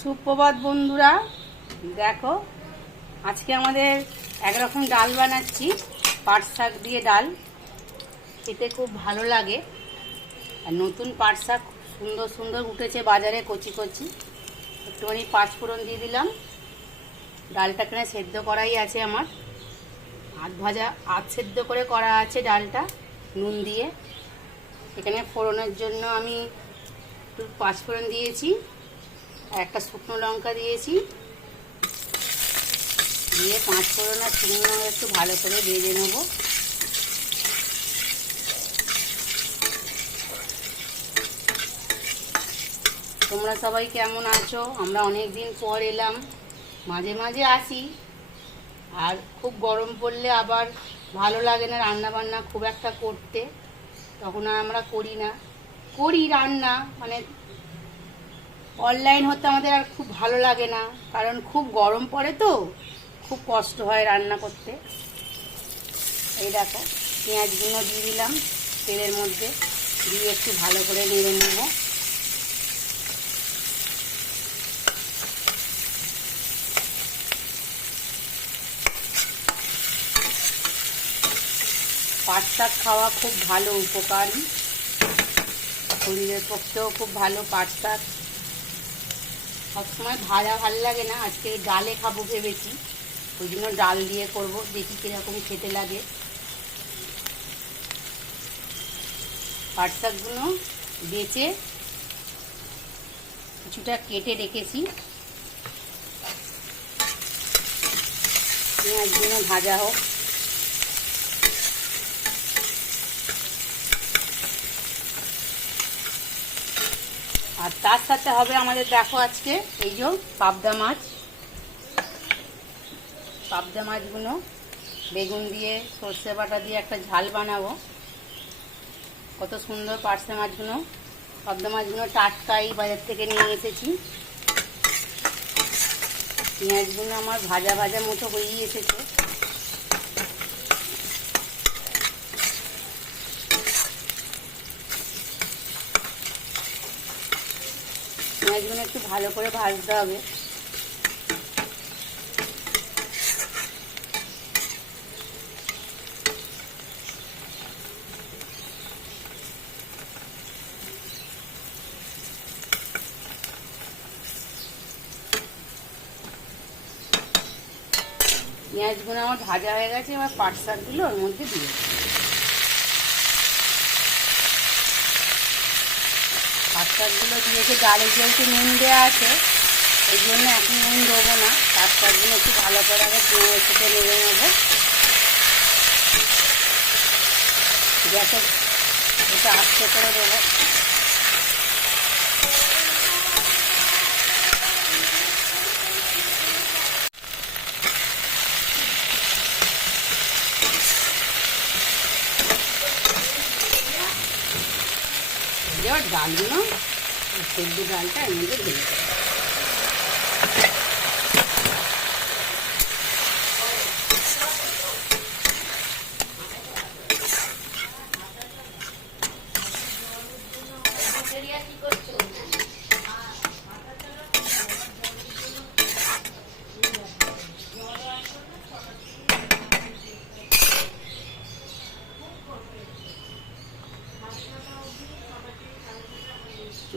সুপ্রভাত বন্ধুরা। দেখো, আজকে আমাদের একরকম ডাল বানাচ্ছি, পাট শাক দিয়ে ডাল। খেতে খুব ভালো লাগে। আর নতুন পাট শাক সুন্দর সুন্দর উঠেছে বাজারে, কচি কচি। একটুখানি পাঁচ ফোড়ন দিয়ে দিলাম। ডালটা এখানে সেদ্ধ করাই আছে আমার। আধ ভাজা, আধ সেদ্ধ করে করা আছে ডালটা, নুন দিয়ে। এখানে ফোড়নের জন্য আমি একটু পাঁচ ফোড়ন দিয়েছি। একটা শুকনো লঙ্কা দিয়েছি। দিয়ে পাঁচ ফোড়ন আর শুকনো লঙ্কা একটু ভালো করে ভেজে নেব। তোমরা সবাই কেমন আছো? আমরা অনেক দিন পর এলাম, মাঝে মাঝে আসি। আর খুব গরম পড়লে আবার ভালো লাগে না রান্না বান্না খুব একটা করতে। তখন আর আমরা করি না। করি রান্না মানে অনলাইন হতে আমাদের আর খুব ভালো লাগে না, কারণ খুব গরম পড়ে তো, খুব কষ্ট হয় রান্না করতে। এই দেখো পেঁয়াজগুলো দিয়ে দিলাম, তেলের মধ্যে দিয়ে একটু ভালো করে নেড়ে নেব। পাট শাক খাওয়া খুব ভালো উপকারী। শরীরের পক্ষেও খুব ভালো পাট শাক সবসময় ভাজা ভালো লাগে না, আজকে ডালে খাব ভেবেছি। ওই জন্য ডাল দিয়ে করব, দেখি কীরকম খেতে লাগে। পাট শাকগুলো বেচে কিছুটা কেটে রেখেছি। পেঁয়াজগুলো ভাজা হোক। আর তার সাথে হবে আমাদের, দেখো আজকে, এই যে পাবদা মাছ। পাবদা মাছগুলো, বেগুন দিয়ে, সর্ষে বাটা দিয়ে একটা ঝাল বানাবো। কত সুন্দর পার্সে মাছগুলো। পাবদা মাছগুলো টাটকাই বাজার থেকে নিয়ে এসেছি। পেঁয়াজগুলো আমার ভাজা ভাজা মতো হয়েই এসেছে। পেঁয়াজগুলো একটু ভালো করে ভাজতে হবে। পেঁয়াজগুলো আমার ভাজা হয়ে গেছে, এবার পাট শাকগুলো ওর মধ্যে দিয়ে দেবো। পাট শাকগুলো দিয়েছে, ডালে যেহেতু নুন দেওয়া আছে, এই জন্য এখন নুন দেবো না। শাকগুলো একটু ভালো করে আগে থেকে নেড়ে নেব। গ্যাসে এটা আস্তে করে দেবো। ডালগুলো সেদ্ধ ডালটা এর মধ্যে দিয়ে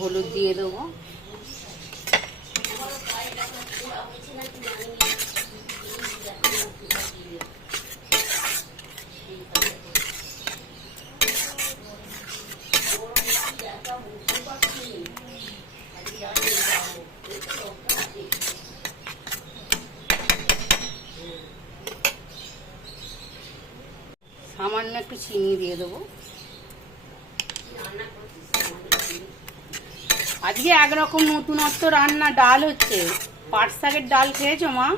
হলুদ দিয়ে দেবো। সামান্য একটু চিনি দিয়ে দেবো। আজকে একরকম নতুনত্ব রান্না, ডাল হচ্ছে। পাট শাকের ডাল খেয়েছো মা?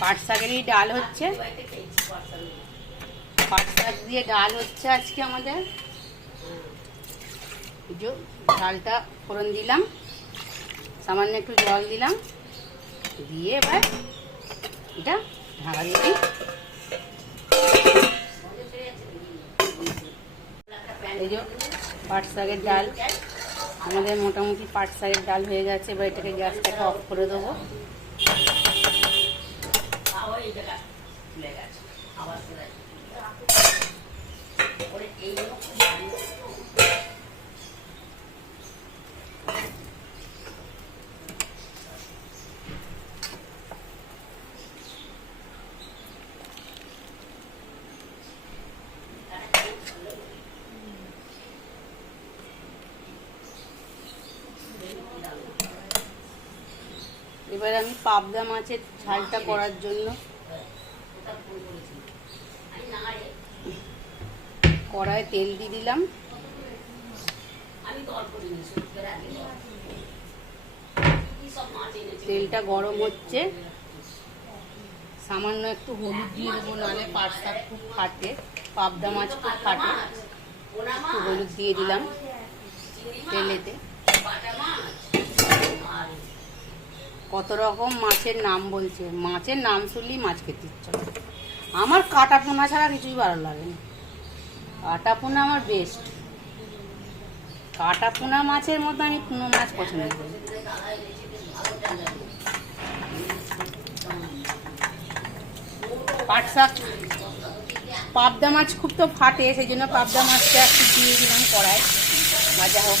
পাট শাকেরই ডাল হচ্ছে। পাট শাক দিয়ে ডাল হচ্ছে আজকে আমাদের। ডালটা ফোড়ন দিলাম। সামান্য একটু জল দিলাম। দিয়ে এবার এটা ঢাকা দিয়ে দিই এই যে পাট শাকের ডাল। আমাদের মোটামুটি পাট শাকের ডাল হয়ে গেছে। এবার এটাকে গ্যাসটাকে অফ করে দেবো। এবার আমি পাবদা মাছের ঝালটা করার জন্য কড়ায় তেল দিয়ে দিলাম। তেলটা গরম হচ্ছে। সামান্য একটু হলুদ দিয়ে দেবো, নাহলে পাট শাক খুব ফাটে। পাবদা মাছ খুব ফাটে। একটু হলুদ দিয়ে দিলাম তেলেতে। কত রকম মাছের নাম বলছে? মাছের নাম শুনলেই মাছ খেতে ইচ্ছা আমার কাটা পোনা ছাড়া কিছুই ভালো লাগে না। কাটা পোনা আমার বেস্ট কাটা পোনা মাছের মধ্যে আমি পুনো মাছ পছন্দ করি পাট শাক। পাবদা মাছ খুব তো ফাটে, সেই জন্য পাবদা মাছটা একটু দিয়ে দিলাম কড়ায় ভাজা হোক।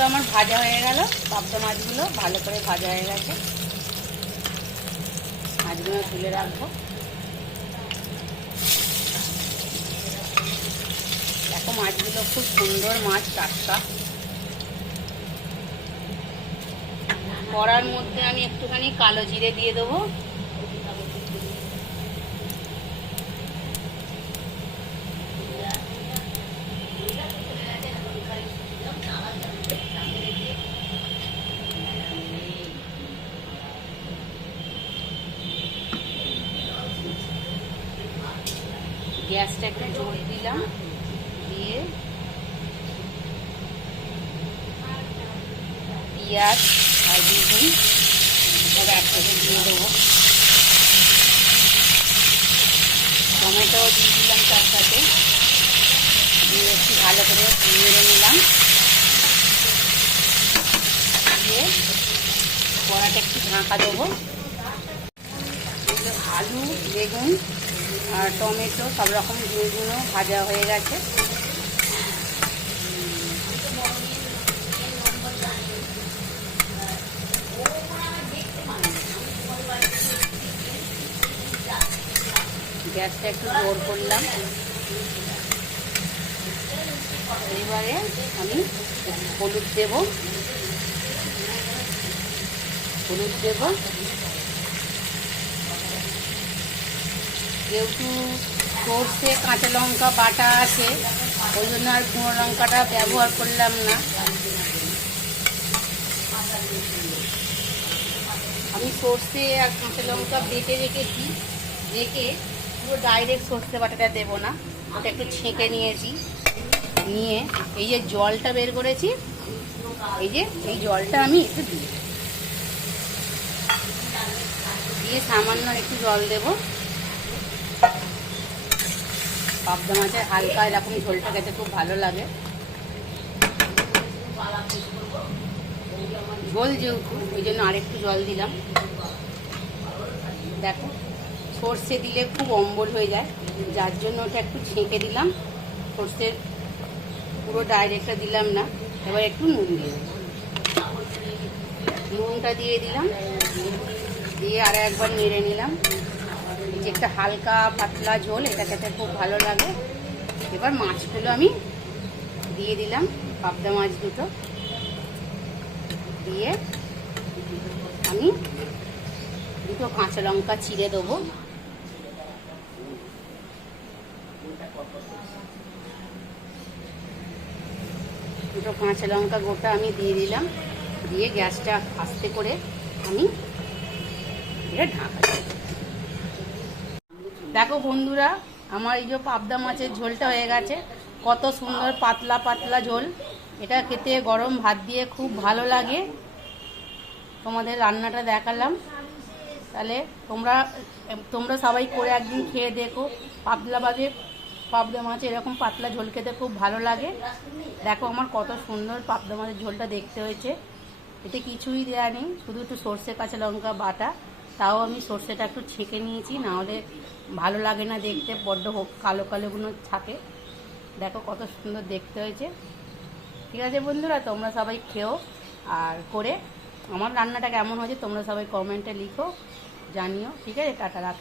মাছগুলো আমার ভাজা হয়ে গেল। পাবদা মাছগুলো ভালো করে ভাজা হয়ে গেছে। মাছগুলো তুলে রাখব। দেখো মাছগুলো খুব সুন্দর মাছ, টাটকা। কড়ার মধ্যে আমি একটুখানি কালো জিরে দিয়ে দেবো গ্যাসটা একটু জোর দিলাম দিয়ে পেঁয়াজ আর বেগুন। সব একসাথে দিয়ে দেবো। টমেটো দিয়ে দিলাম তার সাথে। দিয়ে একটু ভালো করে নেড়ে নিলাম। দিয়ে কড়াটা একটু ঢাকা দেবো। আলু, বেগুন আর টমেটো সব রকম ঝুলগুলো ভাজা হয়ে গেছে। গ্যাসটা একটু জোর করলাম। এবারে আমি হলুদ দেব। হলুদ দেব। যেহেতু সর্ষে, কাঁচা লঙ্কা, বাটা আছে, ওই জন্য আর গুঁড়ো লঙ্কাটা ব্যবহার করলাম না। আমি সর্ষে আর কাঁচা লঙ্কা বেটে রেখেছি, রেখে পুরো ডাইরেক্ট সর্ষে বাটাটা দেবো না। ওটা একটু ছেঁকে নিয়েছি। নিয়ে এই যে জলটা বের করেছি, এই যে এই জলটা আমি একটু দিই দিয়ে সামান্য একটু জল দেবো। পাবদা মাছের হালকা এরকম ঝোলটা খেতে খুব ভালো লাগে। ঝোল যেহেতু ওই জন্য আরেকটু জল দিলাম। দেখো। সর্ষে দিলে খুব অম্বল হয়ে যায়, যার জন্য ওটা একটু ছেঁকে দিলাম। সর্ষের পুরো ডাইরেক্টটা দিলাম না, এবার একটু নুন দিয়ে নুনটা দিয়ে দিলাম, দিয়ে আর একবার নেড়ে নিলাম। যে একটা হালকা পাতলা ঝোল এটা খেতে খুব ভালো লাগে। এবার মাছগুলো আমি দিয়ে দিলাম, পাবদা মাছ দুটো। দিয়ে আমি দুটো কাঁচা লঙ্কা চিড়ে দেবো। দুটো কাঁচা লঙ্কা গোটা আমি দিয়ে দিলাম। দিয়ে গ্যাসটা আস্তে করে আমি এটা ঢাকা দেখো বন্ধুরা, আমার এই যে পাবদা মাছের ঝোলটা হয়ে গেছে। কত সুন্দর পাতলা পাতলা ঝোল। এটা খেতে গরম ভাত দিয়ে খুব ভালো লাগে। তোমাদের রান্নাটা দেখালাম। তাহলে তোমরা তোমরা সবাই করে একদিন খেয়ে দেখো। পাতলা বাজে পাবদা মাছ এরকম পাতলা ঝোল খেতে খুব ভালো লাগে। দেখো আমার কত সুন্দর পাবদা মাছের ঝোলটা দেখতে হয়েছে। এতে কিছুই দেওয়া নেই, শুধু একটু সর্ষে কাঁচা লঙ্কা বাটা। তাও আমি সর্ষেটা একটু ছেঁকে নিয়েছি নাহলে ভালো লাগে না দেখতে, বড্ড কালো কালোগুলো থাকে। দেখো কত সুন্দর দেখতে হয়েছে। ঠিক আছে বন্ধুরা, তোমরা সবাই খেও আর করে। আমার রান্নাটা কেমন হয়েছে তোমরা সবাই কমেন্টে লিখো, জানিও। ঠিক আছে, টাটা রাখ